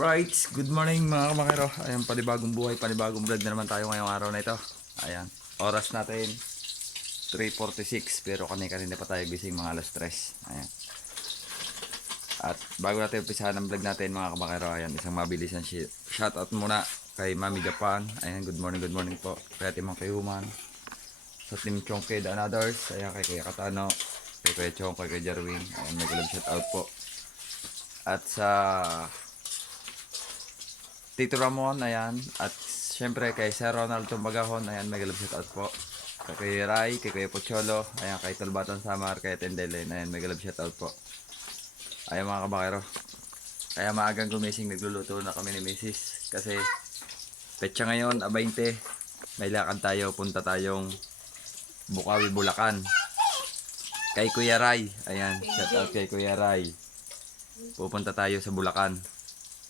Right, good morning mga kamakero. Ayan, panibagong buhay, panibagong vlog na naman tayo ngayong araw na ito. Ayan, oras natin 3:46 pero kanina pa tayo gising mga alas 3. Ayan. At bago natin umpisahan ang vlog natin mga kamakero, ayan, isang mabilisan shoutout muna kay Mami Japan. Ayan, good morning po. Kaya Timang Kayuman, sa Team Chongked and others. Ayan, kay Kuya Katano, kay Kuya Chong, kay Jarwin. Ayan, may galab shoutout po. At sa Tito Ramon, ayan. At syempre kay Sir Ronald Tumbagahon, ayan, may galap shoutout po. Kay Rai, kay Kuya Pocholo, ayan, kay Tulbatan Samar, kay Tendelen, ayan, may galap shoutout po. Ayan mga kabakero. Kaya maagang gumising, nagluluto na kami ni Mrs. Kasi petsa ngayon, 20. May lakad tayo, punta tayong Bukawi, Bulacan. Kay Kuya Rai, ayan, shoutout kay Kuya Rai. Pupunta tayo sa Bulacan.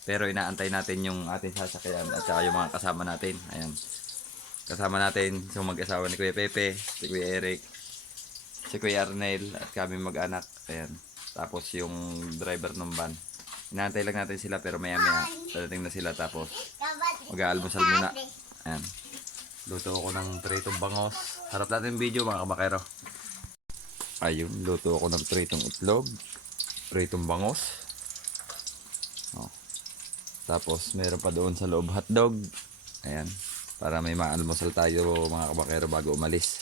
Pero inaantay natin yung ating sasakyan at saka yung mga kasama natin. Ayan. Kasama natin yung mag-asawa ni Kuya Pepe, si Kuya Eric, si Kuya Arnel at kami mag-anak. Ayan. Tapos yung driver ng van. Inaantay lang natin sila pero maya dadating na sila tapos mag-aalmusal muna. Ayan. Luto ako ng pritong bangos. Harap natin video mga kabakero. Ayun, luto ako ng pritong itlog, pritong bangos. Oh. Tapos meron pa doon sa loob hotdog. Ayan. Para may maalmusal tayo mga kabakero bago umalis.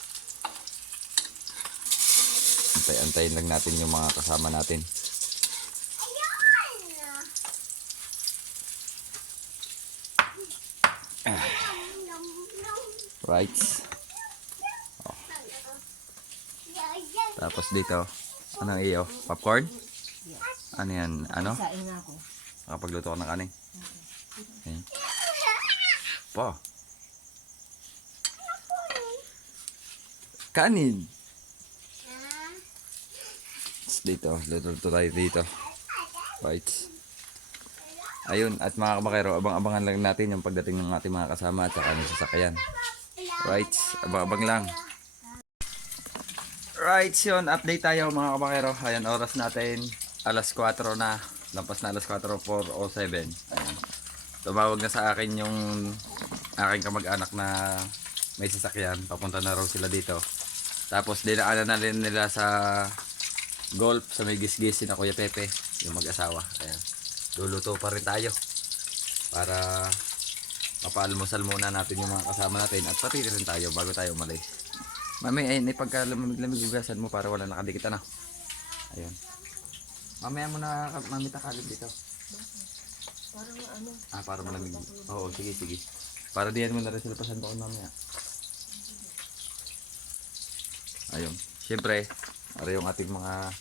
Antay-antayin lang natin yung mga kasama natin. Right. Oh. Tapos dito, anong iyo? Popcorn? Ano yan? Ano? Nakapagluto ko ng kanin. Ayan. Po. Kanin. Dito, luto tayo dito. Right. Ayun, at mga kabakero, abang-abangan lang natin yung pagdating ng ating mga kasama at saka ng sasakyan. Right, abang-abang lang. Right, yun, update tayo mga kabakero. Ayan, oras natin, alas 4 na. Lampas na alas 4:07. Ayan. Tumawag na sa akin yung aking kamag-anak na may sasakyan. Papunta na raw sila dito. Tapos dinaanan na rin nila sa golf sa may gisgis na Kuya Pepe, yung mag-asawa. Ayan. Luluto pa rin tayo para mapaalmusal muna natin yung mga kasama natin at pati rin tayo bago tayo umalis. Mami, ayun, pagka lamig-lamig ugasan mo para wala nakadikit na. Ayun. Mamaya mo na, mami, takalib dito. Parang ano? Para malamig. Oo, sige. Para diyan mo na rin sila pasan ko mamaya. Ayun. Siyempre, para yung ating mga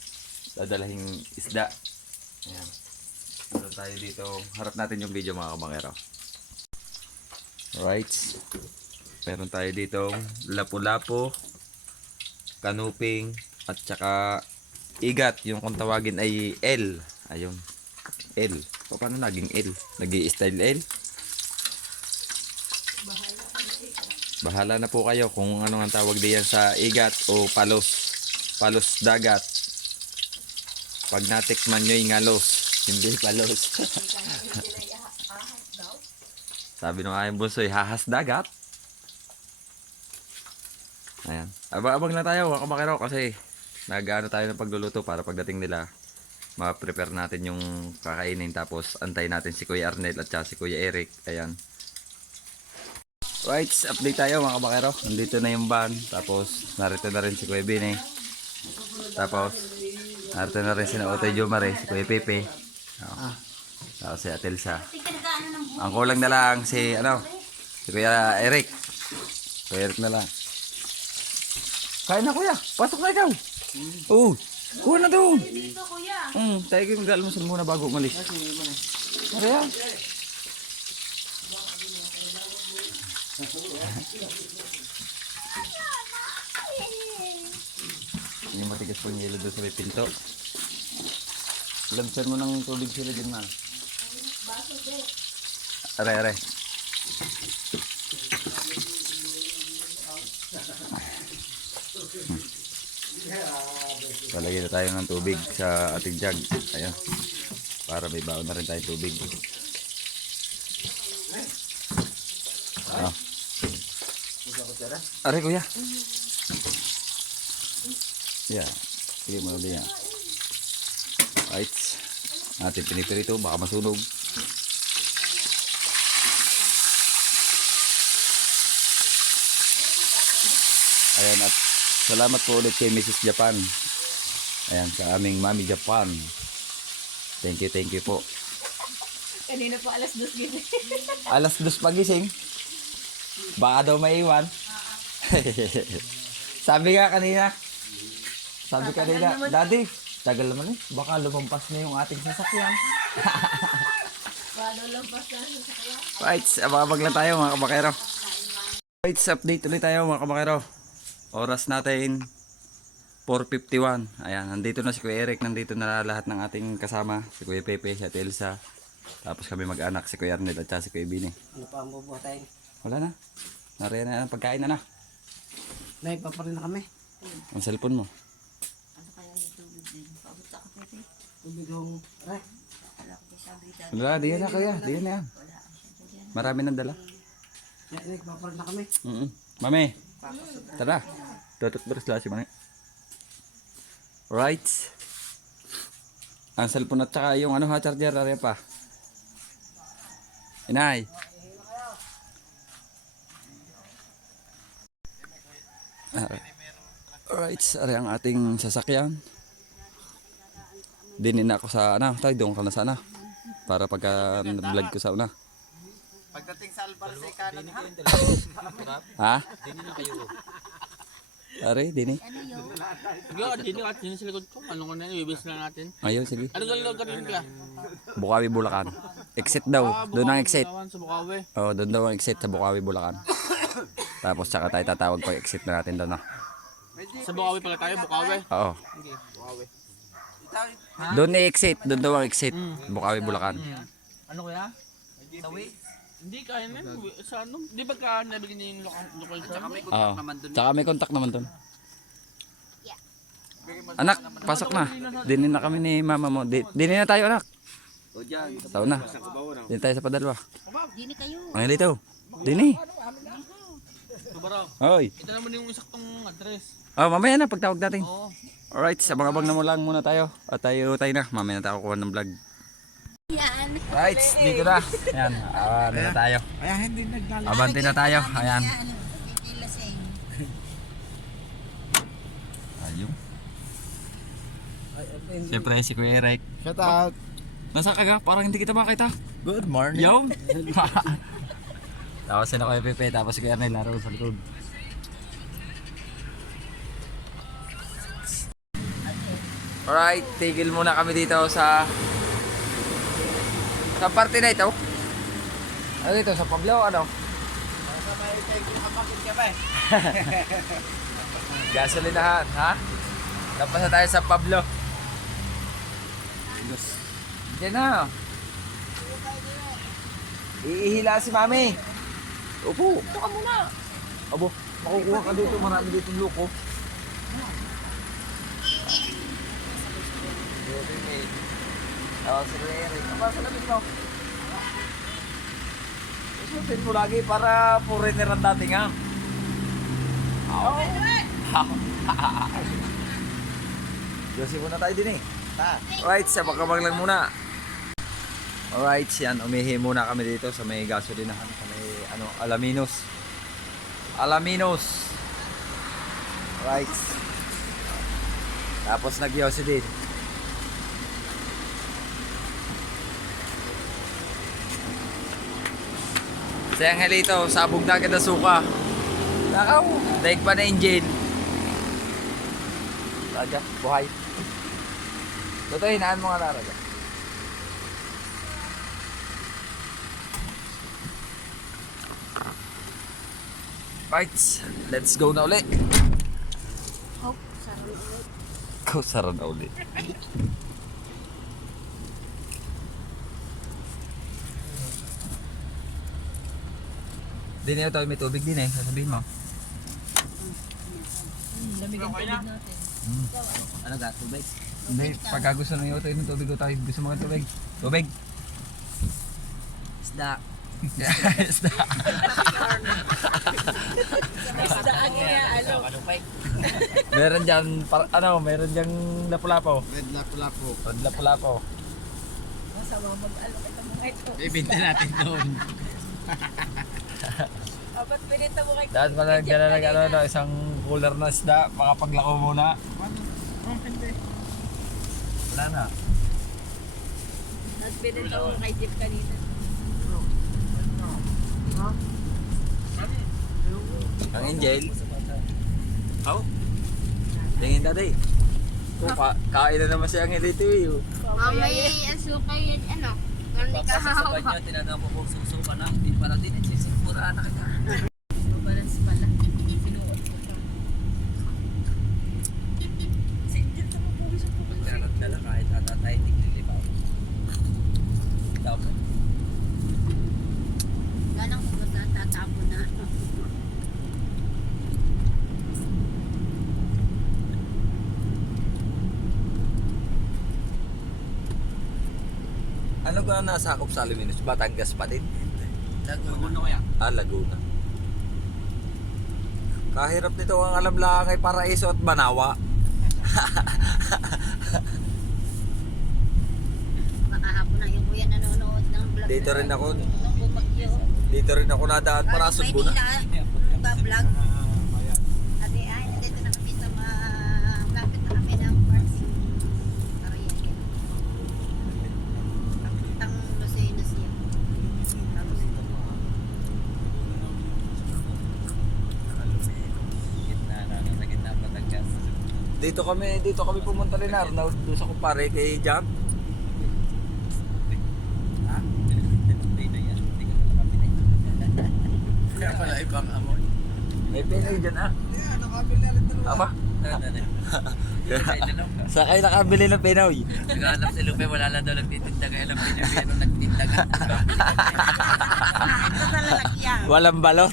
dadalahing isda. Ayan. Meron tayo dito. Harap natin yung video mga kabangero. Right. Meron tayo dito lapu-lapu, kanuping, at saka igat. Yung kung tawagin ay L. Ayun. L. Paano naging L? Nag-i-style L? Bahala na po kayo kung ano ang tawag diyan sa igat o palos. Palos dagat. Pag natikman nyo'y ngalos. Hindi palos. Sabi nung aking bunsoy, hahas dagat. Ayan. Abang-abang na tayo mga kabakero kasi nag-ano tayo ng pagluluto para pagdating nila ma-prepare natin yung kakainin tapos antay natin si Kuya Arnel at si Kuya Eric. Ayan. Right, update tayo mga kabakero. Nandito na yung van. Tapos narito na rin si Kuya Bini. Tapos narito na rin si Otoy Jomare, si Kuya Pepe. Tapos si Atelsa. Ang kulang na lang si si Kuya Eric. Kuya Eric na lang. Kain na kuya. Pasok na ikaw. Oo. Kuha na doon. Dito, kuya. Tayo kayo mag-almusal muna bago umalis. Kaya. Hindi matigas po yung yelo doon sa may pinto. Labsan mo ng tubig sila din man. Are. Palagay na tayo ng tubig sa ating jug. Ayan. Para may baon na rin tayong tubig. Ah. Are kuya. Yeah. Sige mo na din yan. Right. Natin pinipirito, baka masunog. Ayan, at salamat po ulit kay Mrs. Japan. Ayan, sa aming Mami Japan. Thank you po. Kanina po alas 2 gising. Alas 2 pagising. Baka daw maiwan. Sabi nga kanina. Sabi kanina, Daddy, tagal naman eh. Baka lumampas na yung ating sasakyan. Paano lang pa sa kaya? Right, abang lang tayo mga kabakero. Right, update ulit tayo mga kabakero. Oras natin 4:51. Ayan, nandito na si Kuya Eric, nandito na lahat ng ating kasama. Si Kuya Pepe, si Ate Elsa. Tapos kami mag-anak, si Kuya Arnel at si Kuya Bini. Ano pa ang bubuhatin? Wala na. Nariyan na ang pagkain na na. Naipaparin na kami. Ang cellphone mo. Ano kaya yung tubig din? Pabot sa kape. Tubig yung... Ay, Wala ko sabi dati. Wala, diyan na Kuya. Diyan na yan. Marami nang dala. naipaparin na kami. Mami, tara. Tututbros lang si Mami. Right. Ang cellphone at saka yung ano ha, charger, are pa. Inay. Alright, are ang ating sasakyan. Dinin ako sa ano, tayo doon ka na sana. Para pagka vlog ko sa una. Pagdating sa Albarce, kanan ha? Ha? Are, dini. Dito at dito sa likod ko. Ano ko na yun? Ibis na natin. Ayun, sige. Ano ka rin ka? Bukawi, Bulacan. Exit daw. Doon ang exit. Sa Bukawi. Oh, doon daw ang exit sa Bukawi, Bulacan. Tapos tsaka tayo tatawag pag exit na natin doon. No? Sa Bukawi pala tayo, Bukawi. Oo. Hindi, Bukawi. Doon i-exit. Doon daw ang exit. Bukawi, Bulacan. Ano kaya? Tawi? Hindi kaya na yun. Sa ano? Di ba ka nabigyan niya yung location? Oo. Tsaka may contact naman doon. Anak, pasok na. Dinin na kami ni mama mo. Dinin na tayo, anak. Tao na. Dinin tayo sa padalwa. Dini kayo. Ang ilitaw. Dini. Tubaro. Hoy. Ito naman yung isaktong address. Oh, mamaya na pagtawag natin. Oo. Alright, abang-abang na mo lang muna tayo. At tayo na. Mamaya na tayo kukuha ng vlog. Yan. Right, dito na. Ayan, ano na tayo. Ay, hindi nagdala. Abante na tayo. Ayan. Ayun. Siyempre si Kuya Eric. Shout out. Nasa ka ga? Parang hindi kita makita. Good morning. Yo! Tapos sila Kuya Pepe, tapos si Kuya Arnel naroon sa likod. Alright, tigil muna kami dito sa parte na ito. Ano dito? Sa Pablo? Ano? Gasolinahan, ha? Tapos na tayo sa Pablo. Diyan na. Iihila si Mami. Upo. Upo ka muna. Abo, makukuha ka dito. Marami dito loko. Si Eric. Aba, salamin mo. Isutin mo lagi para foreigner ang dating ha. Yosi muna tayo din eh. Alright, sabak-abang lang muna. Alright, yan. Umihi muna kami dito sa may gasolinahan. Sa may ano, Alaminos. Alaminos. Alright. Tapos nag-yosi din. Si Angelito, sabog na agad na suka. Nakaw, daig pa na engine. Raja, buhay. Totoo, hinaan mo nga na, Raja. Right, let's go na ulit. Oh, sarap ulit. Kausara na ulit. Din tayo may tubig din eh, sasabihin mo. Lamig ang tubig natin. Ano ga? Tubig? Hindi, pagka gusto nyo tayo ng tubig, tayo gusto mo ng tubig. Tubig. Isda. Isdaan niya, ano. Meron dyan, meron dyan lapu-lapo. Red lapu-lapu. Red lapu-lapo. Masama mag-ano kita mga ito. Bibinta natin doon. Apat pinita mo kay Dahil pala nagdala ng isang cooler na isda, makapaglako muna. Wala na. At pinita mo kay Jeep kanina. Ang Angel. How? Tingin tatay. Kung kain na naman siya ang dito eh. Mamay, asukay, ano. Hindi ka hahawa. Niya, tinanong ko kung susuka na. Hindi para din. Sisigura na kita. Mabalance pala. Sinuot ko siya. Pagkakalagdala kahit atatay, tiglilipaw. Tapos, Ganang kung tatatapo na. Ano ka nasakop sa Alaminos? Batangas pa din? Laguna kaya. Laguna. Kahirap nito ang alam lang ay Paraiso at Banawa. Makahapon na yung kuya nanonood ng vlog. Dito rin ako. Nung bumagyo. Dito rin ako nadaan para sa Sugbo na. Nagba-vlog. Ate ay, nandito na kami sa malapit na kami ng parking area. Papuntang Lucenas yan. Tapos, Gitna na, nasa gitna ng Batangas. Dito kami pumunta rin na Arnaud doon sa kumpare kay Jack. Ha? Hindi na yan. Hindi ka na kapitay. Kaya pala ibang amoy. May Pinoy dyan ah. Apa? Sakay nakabili ng Pinoy. Naghahanap si Lupe, wala lang daw nagtitinda. Kaya lang pinibiro nagtinda ka. ito sa lalakyan. Walang balot.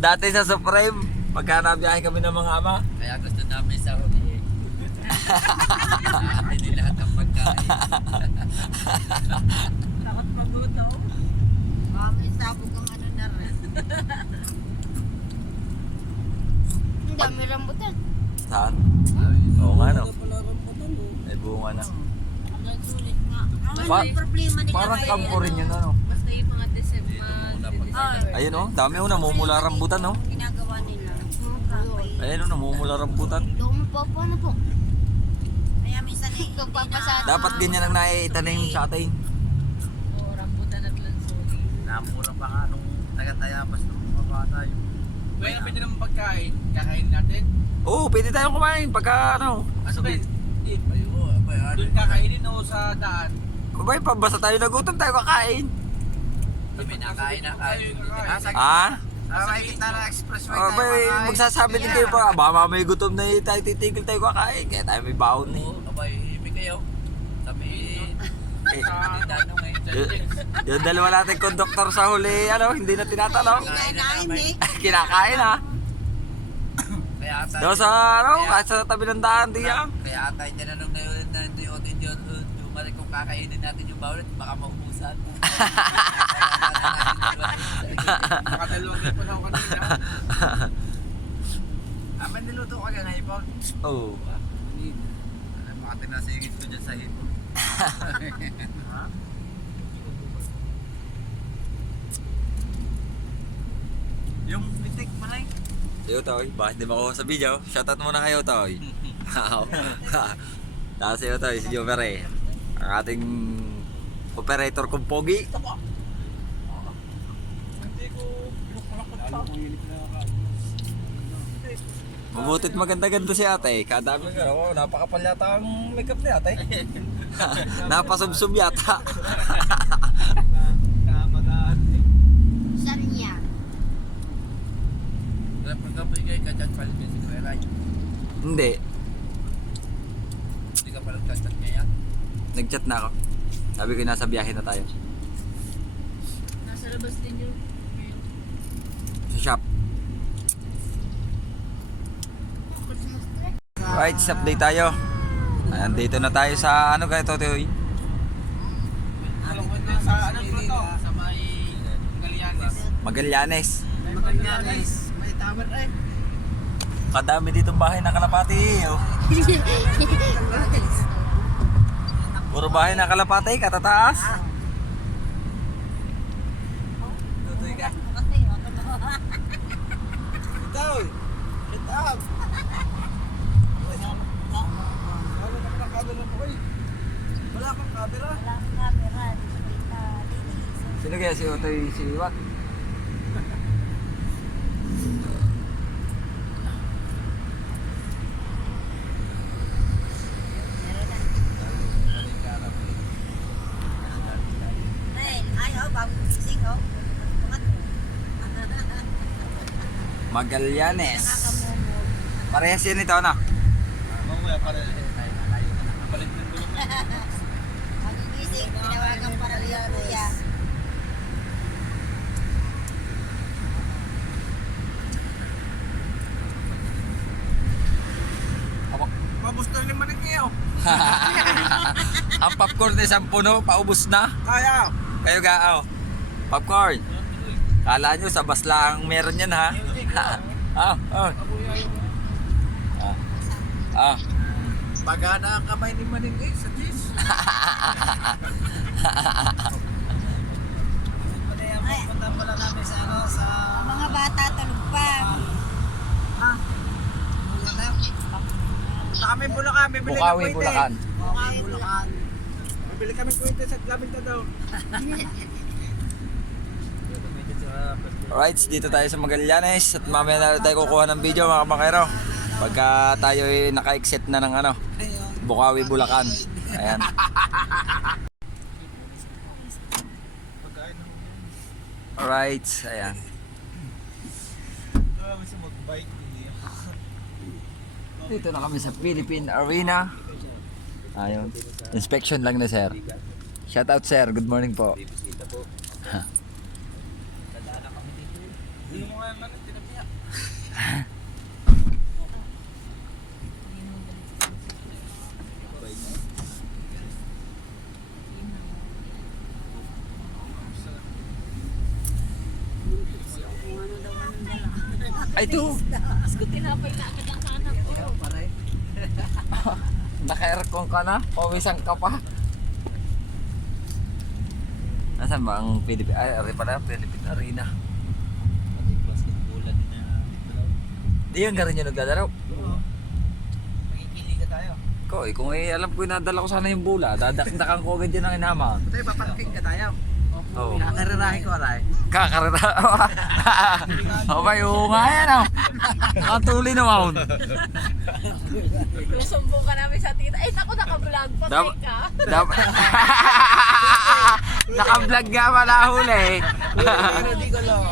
Dati sa Supreme, pagka nabiyahe kami ng mga ama, Kaya gusto namin sa huli eh. Atin din lahat ang pagkain. Takot magutom. Baka may sabog ang ano na rin. Ang dami rambutan. saan? Oo nga no. May bunga na. Ang nagsulit nga. Ang Pa- may problema nila Parang kay, kampo rin yun ano. Basta yung mga December. Ayun oh, dami oh, namumula rambutan oh. Ginagawa nila. Ayun oh, namumula rambutan. Doon po po na po. Kaya minsan eh, papasada. Dapat ganyan ang naiitanim sa atin. Oo, rambutan at lansoli. Namura pa nga nung taga-tayapas nung mga bata yung Kaya pwede naman pagkain, kakain natin. Oo, pwede tayong kumain pagka ano. Ano ba yun? Doon Doon kakainin o sa daan. Abay, pabasa tayo nagutom tayo kakain. kami nakain na kain. Ah? May kita na expressway Abay, magsasabi din kayo pa, baka mamay gutom na tayo titigil tayo kakain. Kaya tayo may baon eh. Oo, abay, ibig kayo. Sabi, Eh, tanong eh. yung dalawa natin konduktor sa huli, ano, hindi na tinatanong. Kinakain ha. Kaya ata, Daw sa, ano, kahit sa tabi ng daan, di yan. kaya ata yung tinanong na yun na ito yung otin yun. Yung kung kakainin natin yung bawal, baka maubusan. Nakadalawang ipon ako kanina. Aman niluto ka nga hipon. Oo. Mga tinasigit ko dyan sa hipon. Yung bitik malay. Yo, Toy, bakit di makuha sa video? Shoutout muna kayo, Toy. Tapos sa'yo, Toy, si Jomere. Ang ating operator kong pogi. Mabutit maganda-ganda si ate. Kadami ka. Oh, napakapal yata ang makeup ni ate. Napasubsub yata. Saan niya? Kaya pagkabigay ka dyan palit si Kuya Ray. Hindi. Hindi ka palit ka niya yan. Nag-chat na ako. Sabi ko nasa biyahe na tayo. Nasa labas din yun. Sa shop. Right, update tayo. Andito na tayo sa ano kaya to, Toy? Alam mo din sa ano ba to? Sa may Magallanes. Magallanes. May tawad eh. Kadami ditong bahay na kalapati. Oh. Puro bahay na kalapati, katataas. Tutoy ka. Ikaw eh. Ikaw. Wala naman ang camera mo eh. Wala kang camera. Sino kaya si Otoy si Iwat? Magallanes. Parehas yan ito, ano? Mamaya pa rin. Malayo ka na. Balik ng gulong. Magigising, tinawagan para rin kuya. Mabos na naman ng iyo. Ang popcorn na isang puno, paubos na. Kaya. Kayo ga, oh. Popcorn. Kala nyo, sa bas lang meron yan, ha? Pagana ang kamay ni Maning eh, sa cheese. Punta pala namin sa ano, sa... Mga bata tulog pa. Kami Bulacan, bibili Bukawi, ng Bulacan. Bukawi, Bulacan. Bibili kami kuwente sa Glaming daw. Alright, dito tayo sa Magallanes at mamaya na tayo kukuha ng video mga kamakero. Pagka tayo ay naka-exit na ng ano, Bukawi, Bulacan. Ayan. Alright, ayan. Gusto mag-bike niya. Dito na kami sa Philippine Arena. Ayun. Inspection lang na sir. Shout out sir, good morning po. Hindi mo nga naman tinabiyak. Ay, ito. Naka-aircon ka na? Pawisan ka pa? Nasaan ba ang Philippine? Ay, ari pala, Philippine Arena. Basketballan na. Di yung garin nyo nagdadaraw. Makikili ka tayo. Ko, kung alam ko nadala ko sana yung bula, dadakdakan ko agad yan ang inama. Tayo, paparking ka tayo. Oo. Kakarirahin ko, aray. Kakarita. Okay, oo nga yan oh. Nakatuli naman. Susumbong ka namin sa tita. Ay, naku, naka-vlog. Patay Dap- ka. Naka-vlog nga pala huli. Pero di ko lang.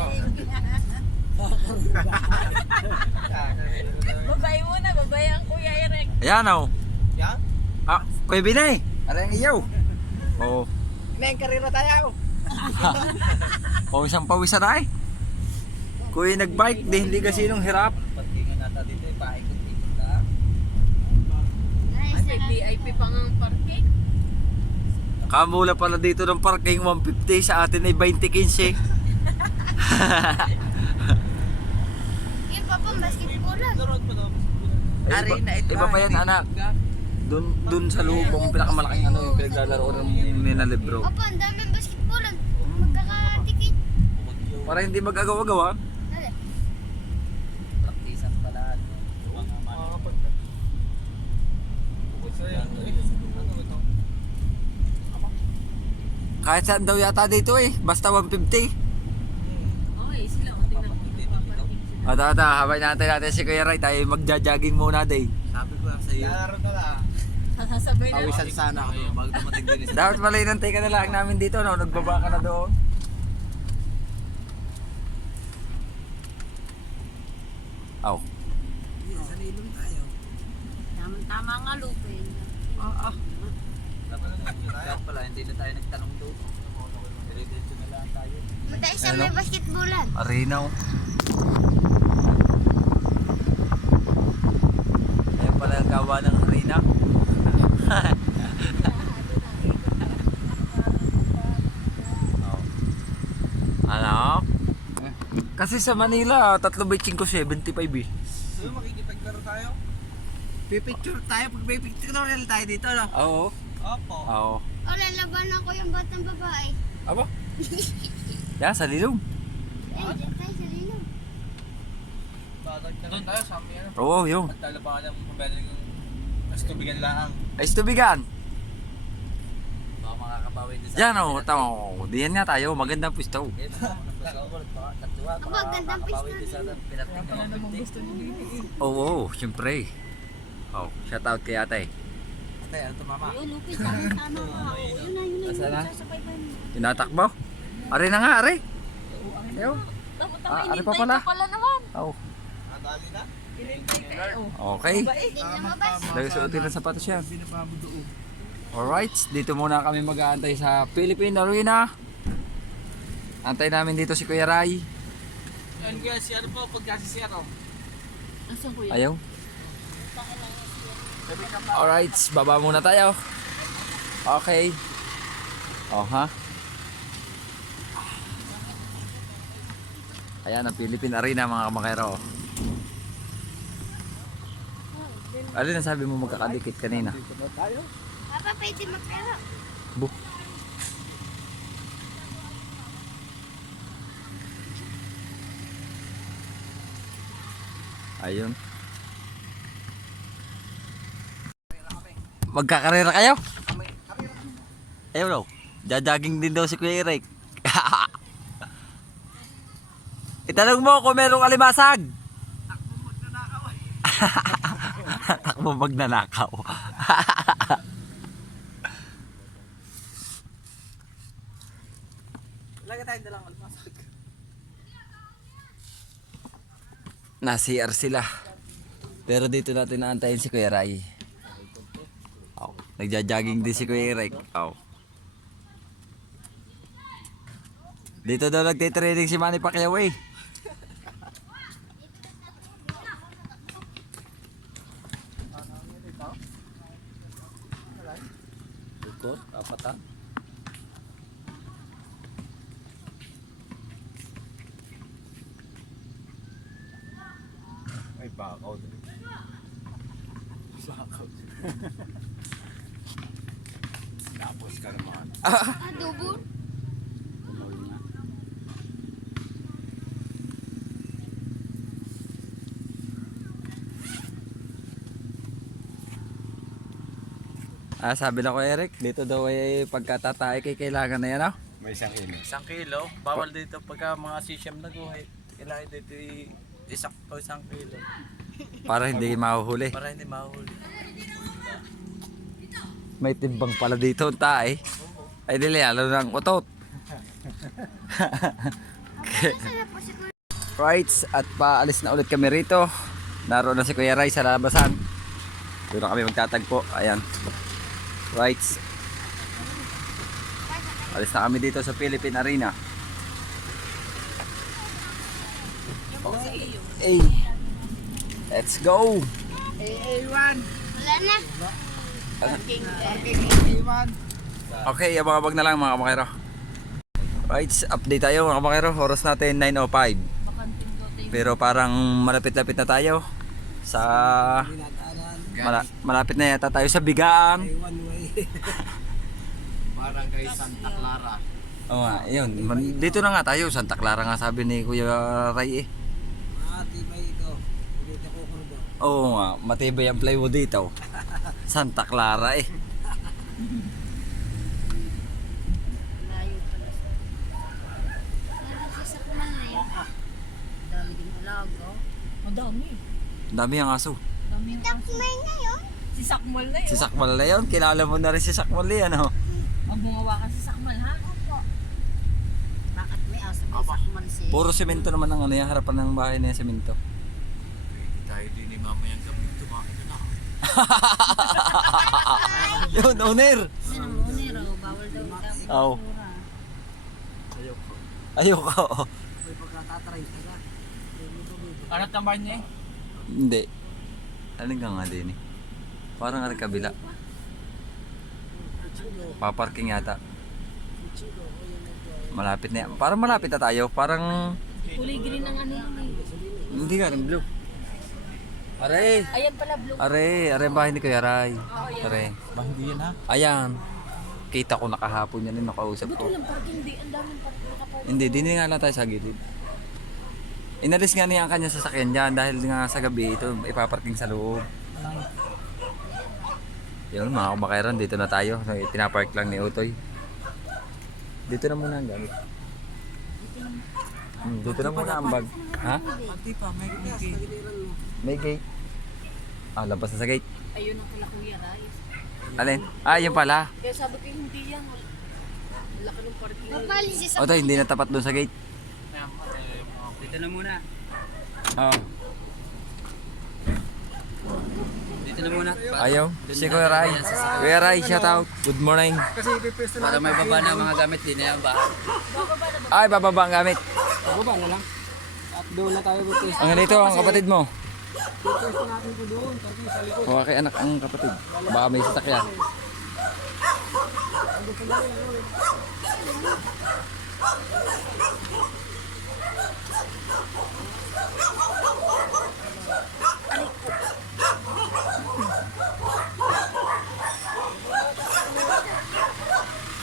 Babay muna, babay ang Kuya Eric. Ayan oh. Yan? Ah, Kuya Binay. Arang iyaw. Oo. Neng, karira tayo. Pawisan na eh. Kuya nagbike, di hindi kasi nung hirap. Patingan natin dito, paikot-ikot na. Ay, may VIP pang ang parking. Kamula pala dito ng parking 150, sa atin ay 20-15. Yung papa, basketballan. Turod pa daw. Arena ito. Iba pa yan anak. Dun sa loob ang pinakamalaking ano yung pinaglalaro ng nila libro. Papa, ang daming basketballan. Magkakatikit. Para hindi mag-agaw-agaw. Praktisan pala. Kahit saan daw yata dito eh. Basta 150. Okay, sila. Tingnan mo. Ata, habay natin si Kuya Ray. Tayo magja-jogging muna din. Sabi ko lang sa iyo. Laro na lang. Sasabay na. Pawisan sana ako bago dumating din isa. Dapat pala inantay ka na lang namin dito, no? Nagbaba ka na doon. Aw. Sa nilong tayo. Tama nga, Lupin. Dapat pala, hindi na tayo nagtanong doon. Diretso na lang tayo. Matay siya may basketballan. Arena. Ayan pala ang gawa ng arena. Oh. Ano? Kasi sa Manila, 3.5 75 eh. So, makikipaglaro tayo? Pipicture tayo. Pag may pictorial tayo dito, no? Oo. Opo. Oo. O, lalaban ako yung batang babae. Aba? Yan, sa lilong. Diyan tayo sa lilo. Doon tayo sa amin. Oo, yun. Magtalabangan ng pambalang yung mas tubigan lang. Ay, tubigan. Baka makakabawi din Yan o, tama. Diyan nga tayo, magandang pwesto. Aba, gandang pista Oo, syempre. Oh, shout out kay ate. Ate, ano to mama? Yun, Lupit, tama ka. Yun na, Nasaan na? sasabay pa yun. Tinatakbo. Are na nga, are. Ayaw. Are pa pala. Pala naman. Oh, Nadali na? okay. Hindi na mabas. Nagsuotin ng sapatos yan. Alright, dito muna kami mag-aantay sa Philippine Arena. Antay namin dito si Kuya Ray. Yan guys, si ano po, pagkasisero. Asan ko yun? Ayaw. Alright, baba muna tayo. Okay. Oh, ha? Ayan ang Philippine Arena mga kamakero. Alin ang sabi mo magkakadikit kanina? Papa, pwede magkara. Bu. Ayun. Magkakarera kayo? Ayun daw. Jajaging din daw si Kuya Eric. Itanong mo kung merong alimasag. Takbo magnanakaw. Lagi tayong dalang almasag. Na-CR sila. Pero dito natin naantayin si Kuya Ray. Oh, nagja-jogging din si Kuya Eric. Oh. Dito daw nagtitraining si Manny Pacquiao eh. Ikot, apatan. Ay, bakaw din. Bakaw. Tapos ka naman. Adobo. Sabi na ko Eric, dito daw ay pagkatatay kay kailangan na yan oh. May 1 kilo. 1 kilo. Bawal dito pagka mga sisiyam na guhay. Kailangan dito isakto 1 kilo. Para hindi mahuhuli. Para hindi mahuli. May timbang pala dito ang tae. Ay dili, alam ng utot. Right, at paalis na ulit kami rito. Naroon na si Kuya Ray sa labasan. Doon na kami magtatagpo. Ayan. Right. Alis na kami dito sa Philippine Arena. Hey. Let's go. Wala na. Okay, abang-abang na lang mga kamakero. Right, update tayo mga kamakero. Oras natin 9:05. Pero parang malapit-lapit na tayo sa malapit na yata tayo sa Bigaan. Parang kay Santa Clara. Oo nga, yun. Dito na nga tayo. Santa Clara nga sabi ni Kuya Ray eh. Matibay ito. Dito ko kurbo. Oo nga, matibay ang plywood dito. Santa Clara eh. Layo pala siya. Meron siya sa kuman na yun. Dami din halaga. Madami. Dami ang aso. Dami yung Takmay na yun. Si Sakmal na yun. Si Sakmal na yun. Kilala mo na rin si Sakmal yan oh. Ang bungawa ka si Sakmal ha? Bakit may aso may sakman siya? Puro semento naman ang ano yung harapan ng bahay na yung semento. Tayo din ni mamayang gabi tumakit na. Yun, owner. Yan ang unero. Bawal daw ikaw. Oo. Ayoko. May pagkatatry ka. Ano tambay niya eh? Hindi. Alin ka nga din eh. Parang ang kabila. Paparking yata. Malapit na yan. Parang malapit na tayo. Parang Kulay green ang ano yun eh. Hindi nga, rin blue. Aray! Ayan pala, blue. Are ang bahay ni Kuya Ray. Are. Ba, hindi yan ha? Ayan. Kita ko nakahapon yan yung nakausap Ba't ko. walang parking? Di, ang daming parking nakaparking. Hindi, dini nga lang tayo sa gilid. Inalis nga niya ang kanya sasakyan dyan dahil nga sa gabi ito ipaparking sa loob. Yun mga kumakairan, dito na tayo. Tinapark lang ni Utoy. Dito na muna ang gamit. Dito na muna ang bag. Ha? Pati pa, may gate. May gate. Ah, labas na sa gate. Ayun ang kala Kuya Ray. Alin? Ah, yun pala. Kaya sabi ko hindi yan. Laki ng parking. Normally si sa Utoy, hindi na tapat doon sa gate. Dito na muna. Oo. Dito na muna. Ayaw. Si Kuya Ray. Kuya Ray, shout out. Good morning. Para may baba na mga gamit din na yan ba? Ay, bababa ang gamit. Baba na lang. At doon na tayo butis. Ang ganito, ang kapatid mo. Huwag kay anak ang kapatid. Baka may sasakyan.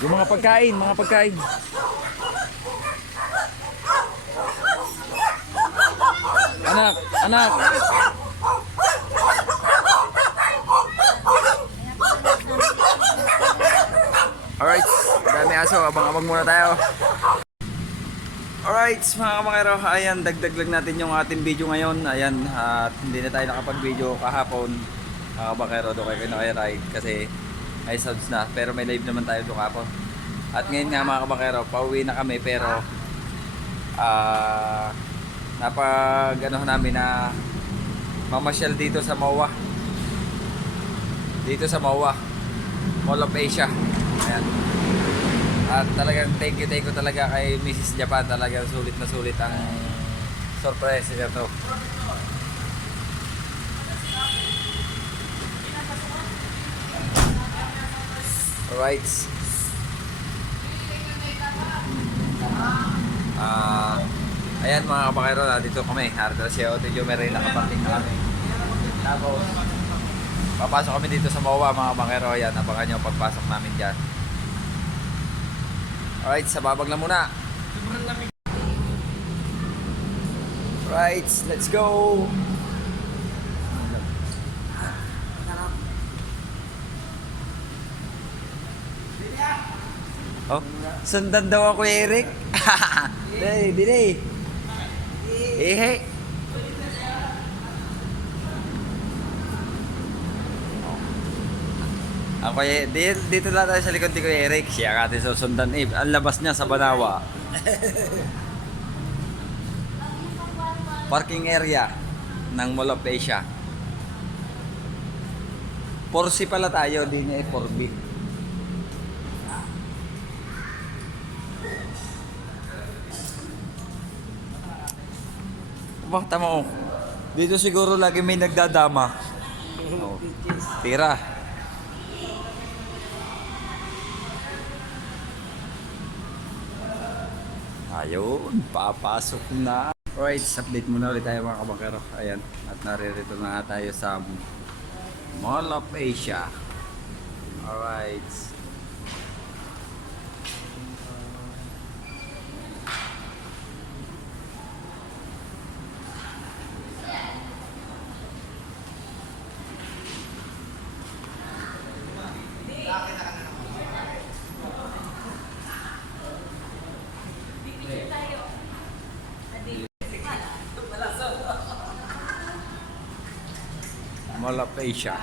Yung mga pagkain. Anak. Alright, dami aso, abang-abang muna tayo. Alright, mga kamakero, ayan, dagdag lang natin yung ating video ngayon. Ayan, at hindi na tayo nakapag-video kahapon. Mga kamakero, doon kayo nakiride kasi may subs na. Pero may live naman tayo doon kahapon. At ngayon nga mga kamakero, pauwi na kami pero napag-ano namin na mamasyal dito sa MOA. Dito sa MOA, Mall of Asia. Ayan. At talagang thank you talaga kay Mrs. Japan. Talagang sulit na sulit ang surprise niya to. Alright. Ayan mga kapakero, dito kami. Harito si Ote Jumeri, nakaparting na kami. Tapos, papasok kami dito sa MOA mga kapakero. Ayan, abangan nyo pagpasok namin dyan. Alright, sa babag na muna. Alright, let's go! Oh, sundan daw ako Eric. Dili. Ehe. Ako dito lang tayo sa likod ni Kuya Eric. Siya ang ating susundan. Ang labas niya sa Banawa. Parking area ng Mall of Asia. 4C pala tayo, di na 4B. Bah, tama oh. Dito siguro lagi may nagdadama. Oh. Tira. Ayun, papasok na. Alright, update muna ulit tayo mga kabangkero. Ayan, at naririto na tayo sa Mall of Asia. Alright. Mall of Asia.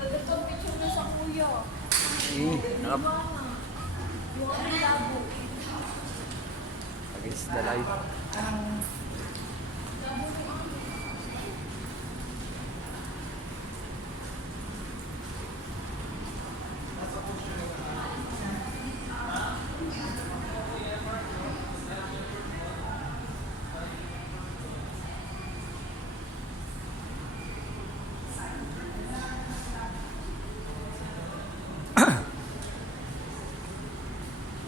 Gagawin picture na sa kuya. Against the light.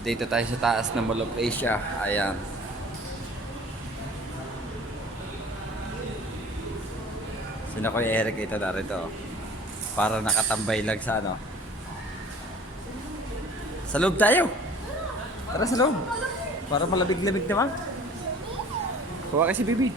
dito tayo sa taas ng Mall of Asia. Ayan. Sino ko yung Eric ito na rito? Para nakatambay lang sa ano. Sa loob tayo! Tara sa loob! Para malamig-lamig naman. Kuha kasi Bibi.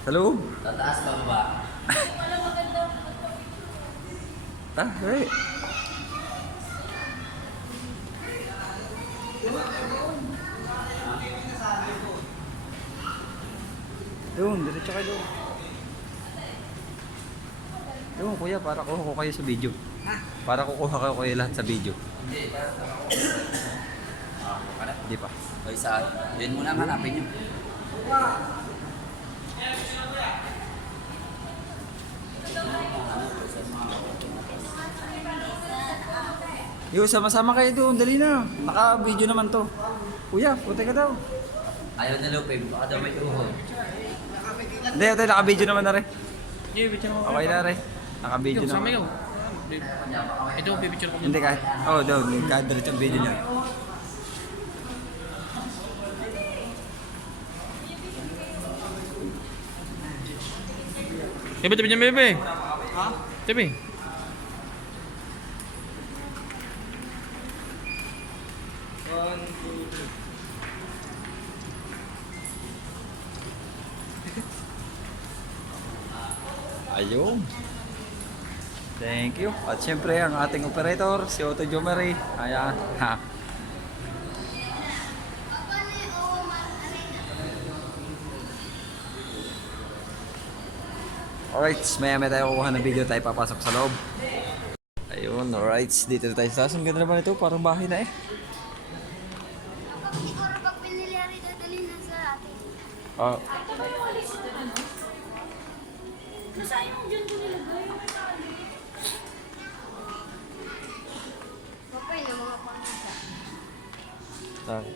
Sa loob. Tataas pa ba? Right. Doon, diretso kayo doon. Doon, kuya, para kuha ko kayo sa video. Para kukuha ko kayo lahat sa video. Hindi, para. Hindi pa. O isa, yun muna ang hanapin nyo. Yo, sama-sama kayo doon. Dali na. Naka-video naman to. Kuya, puti ka daw. Ayaw na lupin, baka daw may tuhod. Hindi, ito, naka-video naman na rin. Yeah, picture mo. Okay na rin. Naka-video Ikaw, sama naman. ikaw. Ito, pipicture ko muna. Hindi kahit. Oh, doon. Kahit diretso ang video niya. Bebe, tabi niya, bebe. Ha? Tabi. Ayun. Thank you. At syempre ang ating operator, si Otto Jomari. Ayan. Ha. Alright, maya tayo kukuha ng video, tayo papasok sa loob. Ayun, alright. Dito na tayo sa taas. Ang ganda naman ito, parang bahay na eh. Pag pinilyari, dadalhin na sa atin. Ah, Nasayang dyan ko nilagay. Papay na mga pangisa. sorry.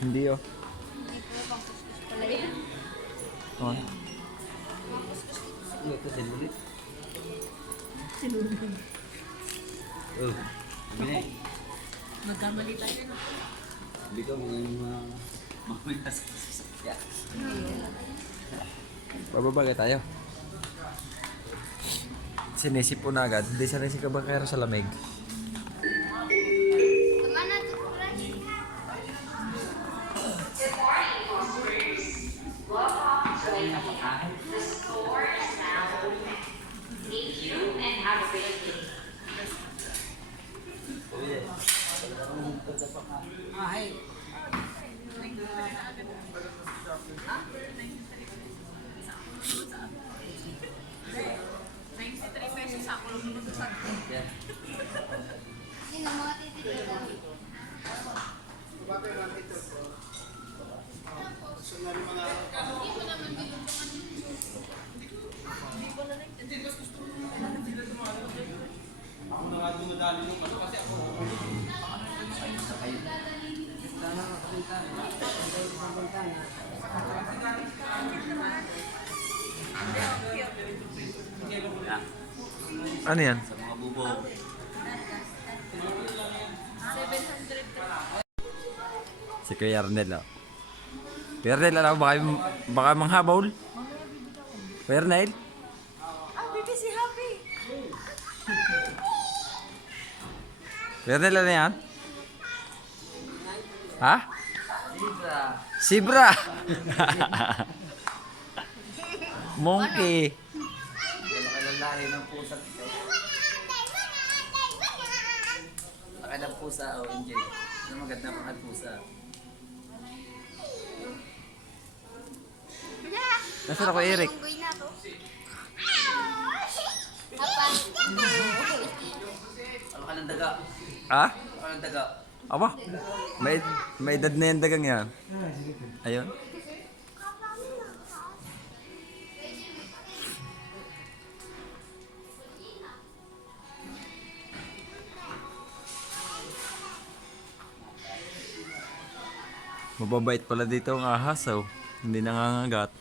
Hindi oh. Hindi po pang kuskus pala yan. Oh. Ito, sinulit. Sinulit. Oh, bine. Nagkamali tayo na. Sabi ko, mga mamaya sa sasakyan. Bababa tayo. Sinisip po na agad. Hindi sinisip ka ba kaya sa lamig? Tama na ito, Frank. Yun ang mga titipid. Ano yan? Sa mga bubog. Si Kuya Arnel oh. Kuya Arnel, alam mo, baka manghabol? Kuya Arnel? Baby, si Happy. Kuya Arnel, ano yan? Ha? Zebra! Monkey! Nakalalahi ng pusa. Laki ng pusa, oh, Angel. Ano maganda pang at pusa. Nasaan ako, Eric? Unggoy na to. Apa? Ano ka ng daga? Ha? Ano ka ng daga? Aba? May edad na yan dagang yan. Ayun. Mababait pala dito ang ahas, oh. Hindi nangangagat.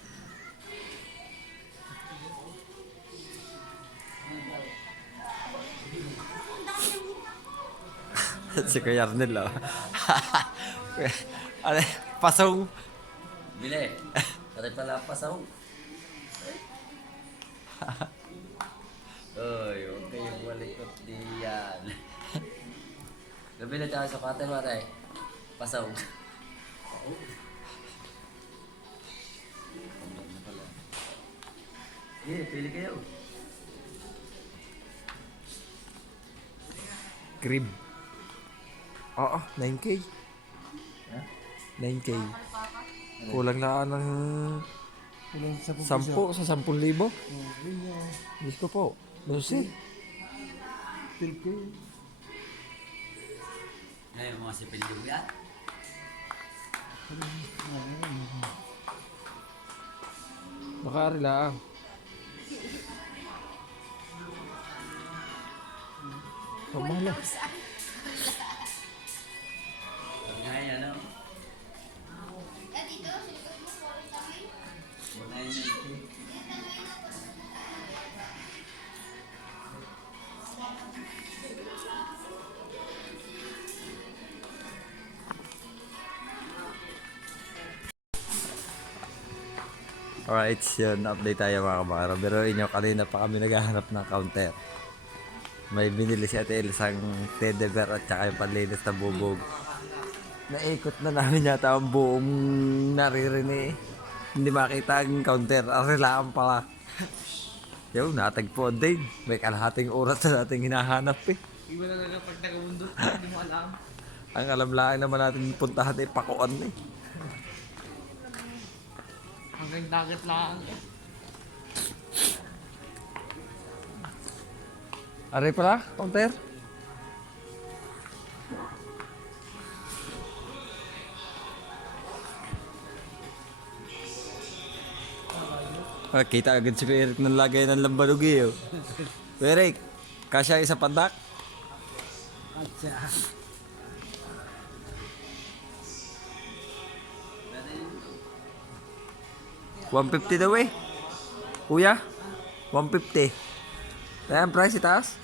Si Kuya Arnel, oh. Ano, pasong. Bili. Pati pala pasaw. Oy, huwag kayong malikot diyan. Nabili tayo sa katin mo tayo. Pasaw. Pili kayo. Crib. Oo, 9K. 9K. Kulang na ng 10 sa 10,000. Diyos ko po. 12. Ngayon mga sipilyo yan. Baka lang. Pamala. Ngayon ano? Ngayon yan. Alright, yun. Update tayo mga kabakara. Pero inyo, kanina pa kami naghahanap ng counter. May binili si Ate Elsa ang teddy bear at saka yung panlinis na bubog. Naikot na namin yata ang buong naririnig. Hindi makita ang counter. Arilaan pala. Yun, natagpuan din. May kalahating oras na natin hinahanap eh. Iba na lang pag nagawundot, hindi mo alam. Ang alam lang naman natin puntahan eh, pakuan eh. Hanggang dagat lang eh. Aray pala, counter. Ah, kita agad si Kuya Eric ng lagay ng lambalugi. Oh. Kuya Eric, kasya isa pandak? Atsa. 150 daw eh. Kuya, 150. Kaya ang price itaas?